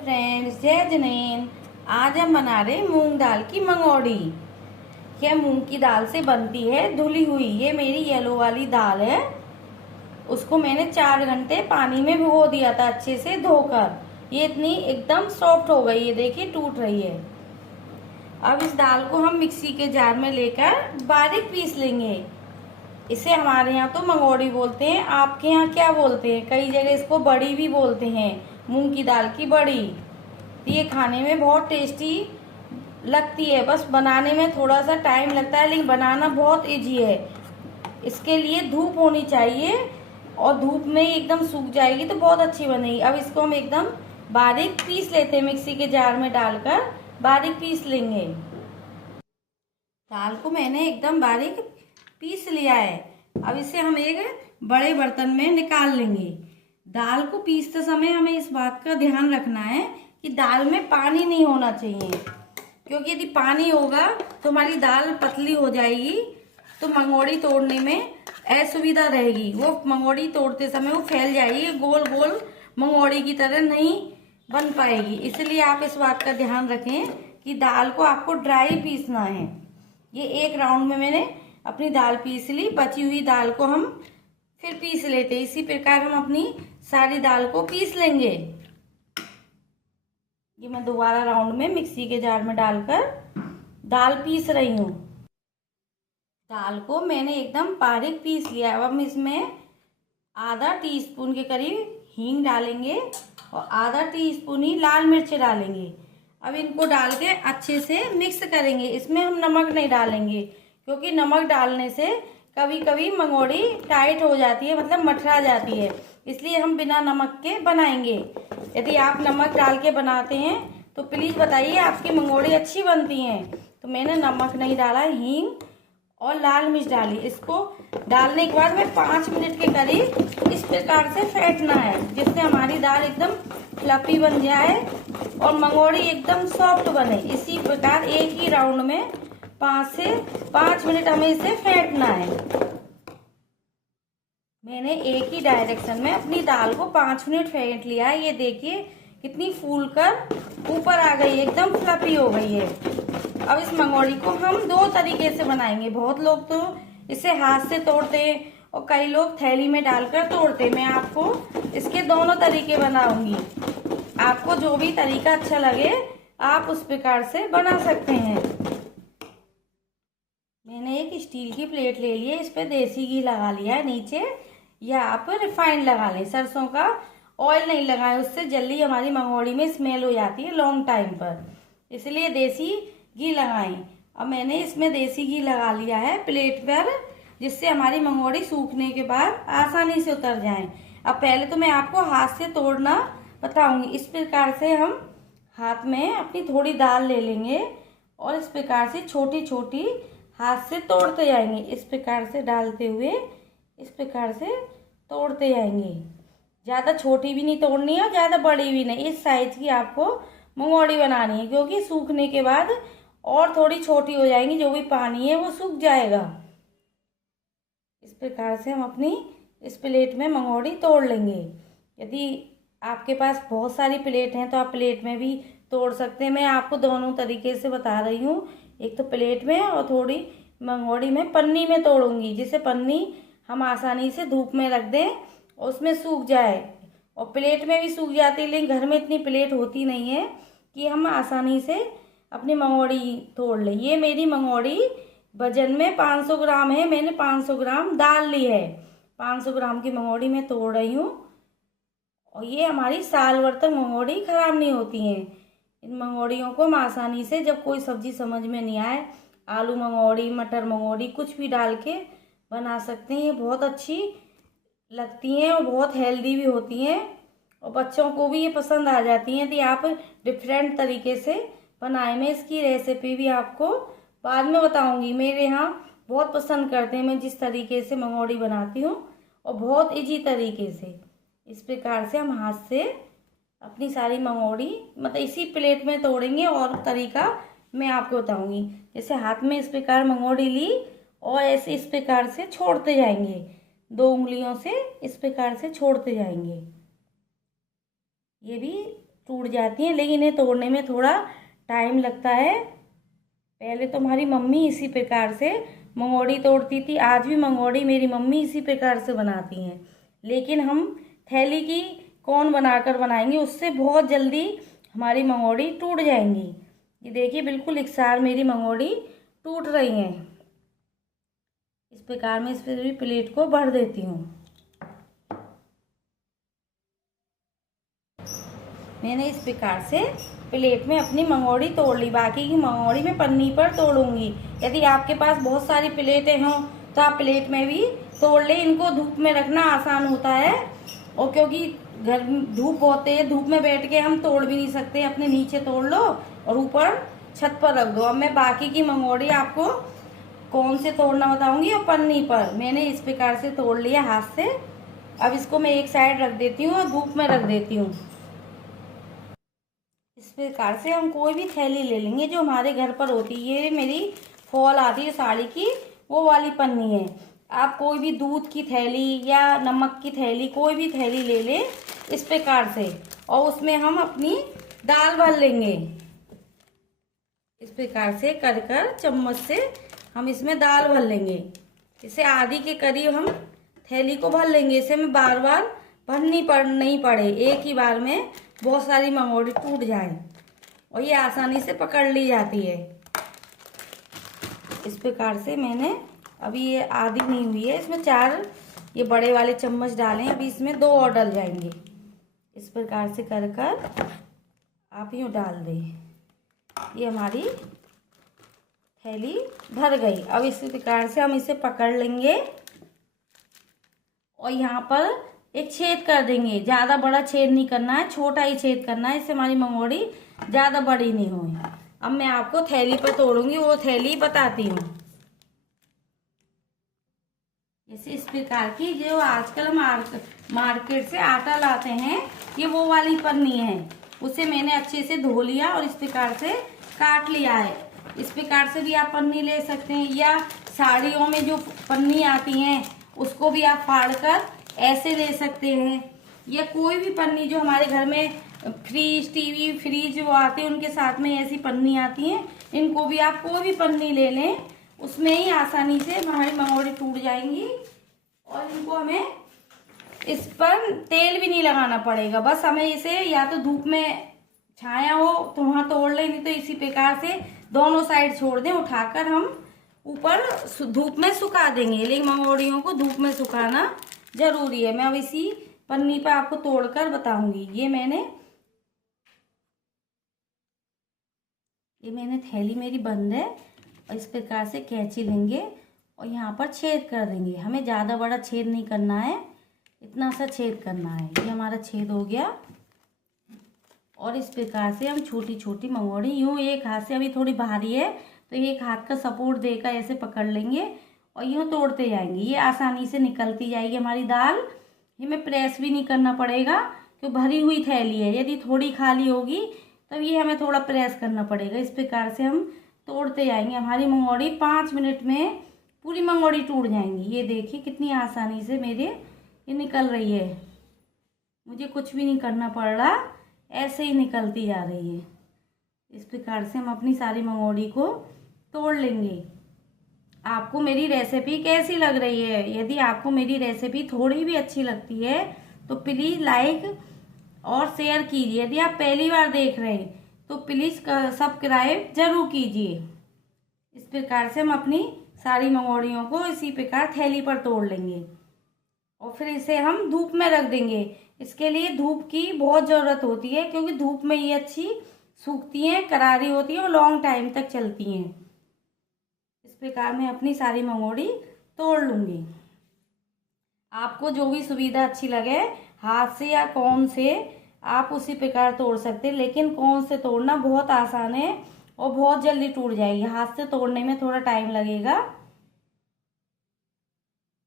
Friends, जय जनेन। आज हम बना रहे मूंग दाल की मंगौड़ी। यह मूंग की दाल से बनती है, धुली हुई। ये मेरी येलो वाली दाल है। उसको मैंने 4 घंटे पानी में भिगो दिया था, अच्छे से धोकर। ये इतनी एकदम सॉफ्ट हो गई है, देखिए टूट रही है। अब इस दाल को हम मिक्सी के जार में लेकर बारीक पीस लेंगे। इसे हमारे यहाँ तो मंगौड़ी बोलते हैं, आपके यहाँ क्या बोलते हैं? कई जगह इसको बड़ी भी बोलते हैं, मूंग की दाल की बड़ी। तो ये खाने में बहुत टेस्टी लगती है, बस बनाने में थोड़ा सा टाइम लगता है, लेकिन बनाना बहुत इजी है। इसके लिए धूप होनी चाहिए और धूप में एकदम सूख जाएगी तो बहुत अच्छी बनेगी। अब इसको हम एकदम बारीक पीस लेते हैं, मिक्सी के जार में डालकर बारीक पीस लेंगे। दाल को मैंने एकदम बारीक पीस लिया है। अब इसे हम एक बड़े बर्तन में निकाल लेंगे। दाल को पीसते समय हमें इस बात का ध्यान रखना है कि दाल में पानी नहीं होना चाहिए, क्योंकि यदि पानी होगा तो हमारी दाल पतली हो जाएगी, तो मंगौड़ी तोड़ने में असुविधा रहेगी। वो मंगौड़ी तोड़ते समय वो फैल जाएगी, गोल गोल मंगौड़ी की तरह नहीं बन पाएगी। इसलिए आप इस बात का ध्यान रखें कि दाल को आपको ड्राई पीसना है। ये एक राउंड में मैंने अपनी दाल पीस ली। बची हुई दाल को हम फिर पीस लेते हैं। इसी प्रकार हम अपनी सारी दाल को पीस लेंगे। ये मैं दोबारा राउंड में मिक्सी के जार में डालकर दाल पीस रही हूँ। दाल को मैंने एकदम बारीक पीस लिया। अब हम इसमें आधा टीस्पून के करीब हींग डालेंगे और आधा टीस्पून ही लाल मिर्च डालेंगे। अब इनको डाल के अच्छे से मिक्स करेंगे। इसमें हम नमक नहीं डालेंगे, क्योंकि नमक डालने से कभी कभी मंगौड़ी टाइट हो जाती है, मतलब मठरा जाती है। इसलिए हम बिना नमक के बनाएंगे। यदि आप नमक डाल के बनाते हैं तो प्लीज बताइए आपकी मंगौड़ी अच्छी बनती है। तो मैंने नमक नहीं डाला, हींग और लाल मिर्च डाली। इसको डालने के बाद में 5 मिनट के करीब इस प्रकार से फेंटना है, जिससे हमारी दाल एकदम फ्लफी बन जाए और मंगौड़ी एकदम सॉफ्ट बने। इसी प्रकार एक ही राउंड में 5 से 5 मिनट हमें इसे फेंटना है। मैंने एक ही डायरेक्शन में अपनी दाल को 5 मिनट फेंट लिया है। ये देखिए कितनी फूलकर ऊपर आ गई है, एकदम फ्लफी हो गई है। अब इस मंगौड़ी को हम 2 तरीके से बनाएंगे। बहुत लोग तो इसे हाथ से तोड़ते हैं और कई लोग थैली में डालकर तोड़ते हैं। मैं आपको इसके दोनों तरीके बनाऊंगी। आपको जो भी तरीका अच्छा लगे आप उस प्रकार से बना सकते हैं। मैंने एक स्टील की प्लेट ले ली है, इस पे देसी घी लगा लिया है नीचे, या आप रिफाइंड लगा लें। सरसों का ऑयल नहीं लगाएं, उससे जल्दी हमारी मंगौड़ी में स्मेल हो जाती है लॉन्ग टाइम पर, इसलिए देसी घी लगाएं। अब मैंने इसमें देसी घी लगा लिया है प्लेट पर, जिससे हमारी मंगौड़ी सूखने के बाद आसानी से उतर जाए। अब पहले तो मैं आपको हाथ से तोड़ना बताऊंगी। इस प्रकार से हम हाथ में अपनी थोड़ी दाल ले लेंगे और इस प्रकार से छोटी छोटी हाथ से तोड़ते जाएंगे। इस प्रकार से डालते हुए इस प्रकार से तोड़ते जाएंगे। ज़्यादा छोटी भी नहीं तोड़नी है, ज़्यादा बड़ी भी नहीं। इस साइज की आपको मंगौड़ी बनानी है, क्योंकि सूखने के बाद और थोड़ी छोटी हो जाएंगी, जो भी पानी है वो सूख जाएगा। इस प्रकार से हम अपनी इस प्लेट में मंगौड़ी तोड़ लेंगे। यदि आपके पास बहुत सारी प्लेट हैं तो आप प्लेट में भी तोड़ सकते हैं। मैं आपको दोनों तरीके से बता रही हूँ, एक तो प्लेट में और थोड़ी मंगौड़ी में पन्नी में तोड़ूंगी, जिससे पन्नी हम आसानी से धूप में रख दें और उसमें सूख जाए। और प्लेट में भी सूख जाती है, लेकिन घर में इतनी प्लेट होती नहीं है कि हम आसानी से अपनी मंगौड़ी तोड़ लें। ये मेरी मंगौड़ी वजन में 500 ग्राम है। मैंने 500 ग्राम दाल ली है। 500 ग्राम की मंगौड़ी मैं तोड़ रही हूँ और ये हमारी साल भर तक मंगौड़ी खराब नहीं होती हैं। इन मंगौड़ियों को हम आसानी से, जब कोई सब्जी समझ में नहीं आए, आलू मंगौड़ी, मटर मंगौड़ी कुछ भी डाल के बना सकते हैं। ये बहुत अच्छी लगती हैं और बहुत हेल्दी भी होती हैं और बच्चों को भी ये पसंद आ जाती हैं। यदि आप डिफरेंट तरीके से बनाए, मैं इसकी रेसिपी भी आपको बाद में बताऊंगी। मेरे यहाँ बहुत पसंद करते हैं मैं जिस तरीके से मंगौड़ी बनाती हूँ, और बहुत इजी तरीके से। इस प्रकार से हम हाथ से अपनी सारी मंगौड़ी, मतलब इसी प्लेट में तोड़ेंगे, और तरीका मैं आपको बताऊंगी। जैसे हाथ में इस प्रकार मंगौड़ी ली और ऐसे इस प्रकार से छोड़ते जाएंगे, 2 उंगलियों से इस प्रकार से छोड़ते जाएंगे। ये भी टूट जाती हैं, लेकिन इन्हें तोड़ने में थोड़ा टाइम लगता है। पहले तो हमारी मम्मी इसी प्रकार से मंगोड़ी तोड़ती थी, आज भी मंगोड़ी मेरी मम्मी इसी प्रकार से बनाती हैं। लेकिन हम थैली की कौन बनाकर बनाएंगे, उससे बहुत जल्दी हमारी मंगोड़ी टूट जाएंगी। ये देखिए बिल्कुल एकसार मेरी मंगोड़ी टूट रही हैं। इस प्रकार मैं इस पर भी प्लेट को भर देती हूँ। मैंने इस प्रकार से प्लेट में अपनी मंगोड़ी तोड़ ली। बाकी की मंगोड़ी मैं पन्नी पर तोड़ूंगी। यदि आपके पास बहुत सारी प्लेटें हों तो आप प्लेट में भी तोड़ ले। इनको धूप में रखना आसान होता है, और क्योंकि घर धूप बहुत है, धूप में बैठ के हम तोड़ भी नहीं सकते। अपने नीचे तोड़ लो और ऊपर छत पर रख दो। अब मैं बाकी की मंगोड़ी आपको कौन से तोड़ना बताऊंगी, और पन्नी पर मैंने इस प्रकार से तोड़ लिया हाथ से। अब इसको मैं एक साइड रख देती हूँ और धूप में रख देती हूँ। इस प्रकार से हम कोई भी थैली ले लेंगे जो हमारे घर पर होती है। ये मेरी फॉल आती है साड़ी की, वो वाली पन्नी है। आप कोई भी दूध की थैली या नमक की थैली, कोई भी थैली ले लें इस प्रकार से, और उसमें हम अपनी दाल भर लेंगे। इस प्रकार से कर कर चम्मच से हम इसमें दाल भर लेंगे। इसे आधी के करीब हम थैली को भर लेंगे। इसे में बार बार भरनी नहीं पड़े, एक ही बार में बहुत सारी मंगोड़ी टूट जाए, और ये आसानी से पकड़ ली जाती है। इस प्रकार से मैंने अभी ये आधी नहीं हुई है, इसमें 4 ये बड़े वाले चम्मच डालें। अभी इसमें 2 और डल जाएंगे। इस प्रकार से कर कर आप यूँ डाल दें। ये हमारी थैली भर गई। अब इसी प्रकार से हम इसे पकड़ लेंगे और यहाँ पर एक छेद कर देंगे। ज़्यादा बड़ा छेद नहीं करना है, छोटा ही छेद करना है, इससे हमारी मंगोड़ी ज़्यादा बड़ी नहीं होगी। अब मैं आपको थैली पर तोड़ूंगी, वो थैली बताती हूँ। जैसे इस प्रकार की जो आजकल हम मार्केट से आटा लाते हैं, ये वो वाली पन्नी है। उसे मैंने अच्छे से धो लिया और इस प्रकार से काट लिया है। इस प्रकार से भी आप पन्नी ले सकते हैं, या साड़ियों में जो पन्नी आती हैं उसको भी आप फाड़ कर ऐसे ले सकते हैं, या कोई भी पन्नी जो हमारे घर में फ्रिज, टीवी, फ्रिज जो आते हैं उनके साथ में ऐसी पन्नी आती हैं, इनको भी आप कोई भी पन्नी ले लें, उसमें ही आसानी से हमारी मंगोड़ी टूट जाएंगी। और इनको हमें इस पर तेल भी नहीं लगाना पड़ेगा, बस हमें इसे या तो धूप में छाया हो तो वहां तोड़ लें, नहीं तो इसी प्रकार से दोनों साइड छोड़ दें। उठाकर हम ऊपर धूप में सुखा देंगे, लेकिन मंगोड़ियों को धूप में सुखाना जरूरी है। मैं अब इसी पन्नी पर आपको तोड़कर बताऊंगी। ये मैंने थैली मेरी बंद है, और इस प्रकार से कैंची लेंगे और यहाँ पर छेद कर देंगे। हमें ज़्यादा बड़ा छेद नहीं करना है, इतना सा छेद करना है। ये हमारा छेद हो गया, और इस प्रकार से हम छोटी छोटी मंगोड़ी यूँ एक हाथ से, अभी थोड़ी भारी है तो एक हाथ का सपोर्ट देकर ऐसे पकड़ लेंगे और यूँ तोड़ते जाएंगे। ये आसानी से निकलती जाएगी हमारी दाल। ये हमें प्रेस भी नहीं करना पड़ेगा क्योंकि भरी हुई थैली है। यदि थोड़ी खाली होगी तब ये हमें थोड़ा प्रेस करना पड़ेगा। इस प्रकार से हम तोड़ते जाएंगे। हमारी मंगोड़ी 5 मिनट में पूरी मंगोड़ी टूट जाएंगी। ये देखिए कितनी आसानी से मेरे ये निकल रही है, मुझे कुछ भी नहीं करना पड़ रहा, ऐसे ही निकलती जा रही है। इस प्रकार से हम अपनी सारी मंगोड़ी को तोड़ लेंगे। आपको मेरी रेसिपी कैसी लग रही है? यदि आपको मेरी रेसिपी थोड़ी भी अच्छी लगती है तो प्लीज़ लाइक और शेयर कीजिए। यदि आप पहली बार देख रहे हैं तो प्लीज़ सब्सक्राइब जरूर कीजिए। इस प्रकार से हम अपनी सारी मंगोड़ियों को इसी प्रकार थैली पर तोड़ लेंगे और फिर इसे हम धूप में रख देंगे। इसके लिए धूप की बहुत ज़रूरत होती है, क्योंकि धूप में ये अच्छी सूखती हैं, करारी होती है और लॉन्ग टाइम तक चलती हैं। इस प्रकार मैं अपनी सारी मंगोड़ी तोड़ लूँगी। आपको जो भी सुविधा अच्छी लगे, हाथ से या कौन से, आप उसी प्रकार तोड़ सकते हैं, लेकिन कौन से तोड़ना बहुत आसान है और बहुत जल्दी टूट जाएगी। हाथ से तोड़ने में थोड़ा टाइम लगेगा।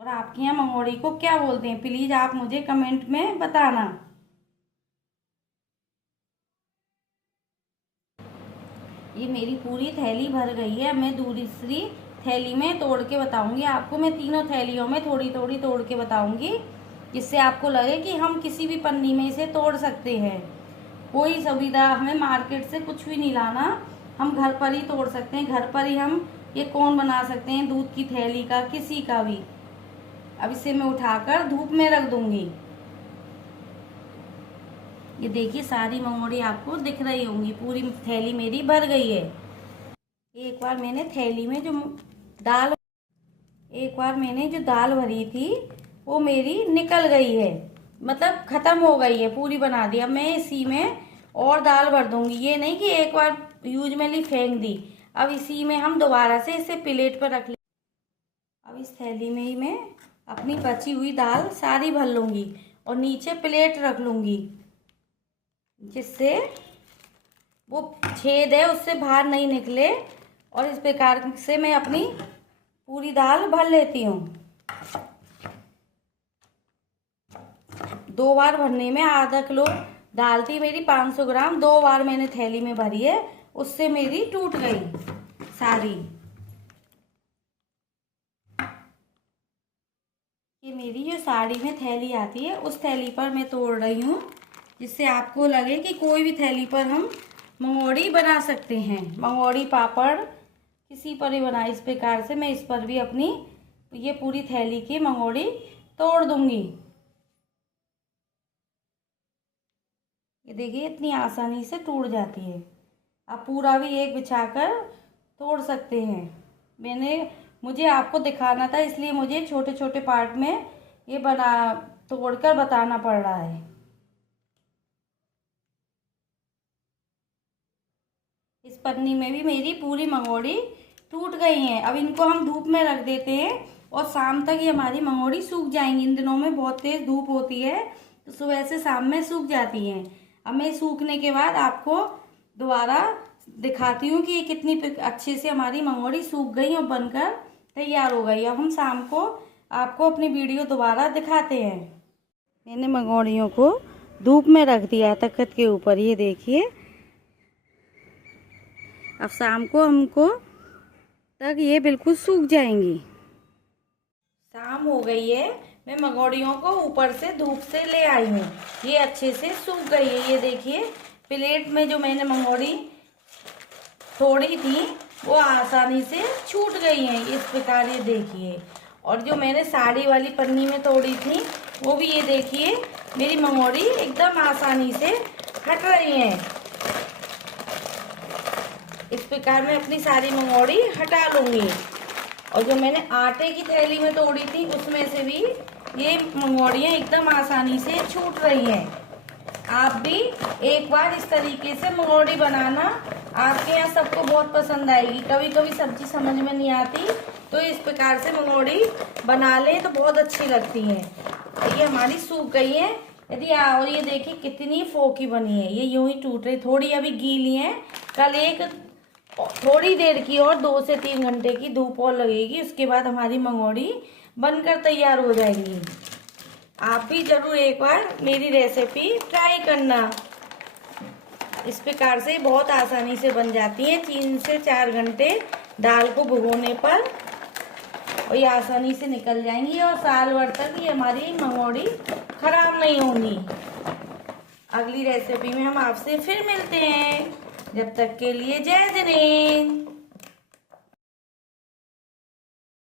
और आपके यहाँ मंगोड़ी को क्या बोलते हैं, प्लीज़ आप मुझे कमेंट में बताना। ये मेरी पूरी थैली भर गई है। मैं दूसरी थैली में तोड़ के बताऊंगी आपको। मैं तीनों थैलियों में थोड़ी थोड़ी तोड़ के बताऊंगी, जिससे आपको लगे कि हम किसी भी पन्नी में इसे तोड़ सकते हैं। कोई सुविधा हमें मार्केट से कुछ भी नहीं लाना, हम घर पर ही तोड़ सकते हैं। घर पर ही हम ये कोन बना सकते हैं दूध की थैली का, किसी का भी। अब इसे मैं उठाकर धूप में रख दूंगी। ये देखिए सारी मंगोड़ी आपको दिख रही होंगी, पूरी थैली मेरी भर गई है। एक बार मैंने थैली में जो दाल भरी थी वो मेरी निकल गई है, मतलब खत्म हो गई है, पूरी बना दी। अब मैं इसी में और दाल भर दूंगी। ये नहीं कि एक बार यूज में ली फेंक दी। अब इसी में हम दोबारा से इसे प्लेट पर रख ले। अब इस थैली में ही मैं अपनी बची हुई दाल सारी भर लूंगी और नीचे प्लेट रख लूंगी, जिससे वो छेद है उससे बाहर नहीं निकले। और इस प्रकार से मैं अपनी पूरी दाल भर लेती हूँ। 2 बार भरने में आधा किलो दाल थी मेरी 500 ग्राम, 2 बार मैंने थैली में भरी है, उससे मेरी टूट गई सारी। ये मेरी जो साड़ी में थैली आती है उस थैली पर मैं तोड़ रही हूँ, जिससे आपको लगे कि कोई भी थैली पर हम मंगोड़ी बना सकते हैं। मंगोड़ी पापड़ किसी पर भी बनाए। इस प्रकार से मैं इस पर भी अपनी ये पूरी थैली की मंगोड़ी तोड़ दूंगी। ये देखिए इतनी आसानी से टूट जाती है। आप पूरा भी एक बिछाकर तोड़ सकते हैं। मुझे आपको दिखाना था, इसलिए मुझे छोटे छोटे पार्ट में ये तोड़कर बताना पड़ रहा है। इस पन्नी में भी मेरी पूरी मंगोड़ी टूट गई है। अब इनको हम धूप में रख देते हैं और शाम तक ये हमारी मंगोड़ी सूख जाएंगी। इन दिनों में बहुत तेज धूप होती है, तो सुबह से शाम में सूख जाती हैं। अब मैं सूखने के बाद आपको दोबारा दिखाती हूँ कि ये कितनी अच्छे से हमारी मंगोड़ी सूख गई और बनकर तैयार हो गई। अब हम शाम को आपको अपनी वीडियो दोबारा दिखाते हैं। मैंने मंगोड़ियों को धूप में रख दिया तख्त के ऊपर, ये देखिए। अब शाम को हमको तक ये बिल्कुल सूख जाएंगी। शाम हो गई है, मैं मंगोड़ियों को ऊपर से धूप से ले आई हूँ। ये अच्छे से सूख गई है। ये देखिए प्लेट में जो मैंने मंगोड़ी तोड़ी थी वो आसानी से छूट गई है, इस प्रकार ये देखिए। और जो मैंने साड़ी वाली पन्नी में तोड़ी थी वो भी ये देखिए मेरी मंगोड़ी एकदम आसानी से हट रही है। इस प्रकार मैं अपनी सारी मंगोड़ी हटा लूंगी। और जो मैंने आटे की थैली में तोड़ी थी उसमें से भी ये मंगोड़ियाँ एकदम आसानी से छूट रही हैं। आप भी एक बार इस तरीके से मंगोड़ी बनाना, आपके यहाँ सबको बहुत पसंद आएगी। कभी कभी सब्जी समझ में नहीं आती तो इस प्रकार से मंगोड़ी बना ले तो बहुत अच्छी लगती है। ये हमारी सूख गई है। और ये देखिए कितनी फोकी बनी है, ये यूं ही टूट रही, थोड़ी अभी गीली है। कल एक थोड़ी देर की और 2 से 3 घंटे की धूप और लगेगी, उसके बाद हमारी मंगोड़ी बनकर तैयार हो जाएगी। आप भी जरूर एक बार मेरी रेसिपी ट्राई करना। इस प्रकार से बहुत आसानी से बन जाती है। 3 से 4 घंटे दाल को भिगोने पर और ये आसानी से निकल जाएंगी और साल भर तक ये हमारी मंगोड़ी खराब नहीं होंगी। अगली रेसिपी में हम आपसे फिर मिलते हैं। जब तक के लिए जय जनेन।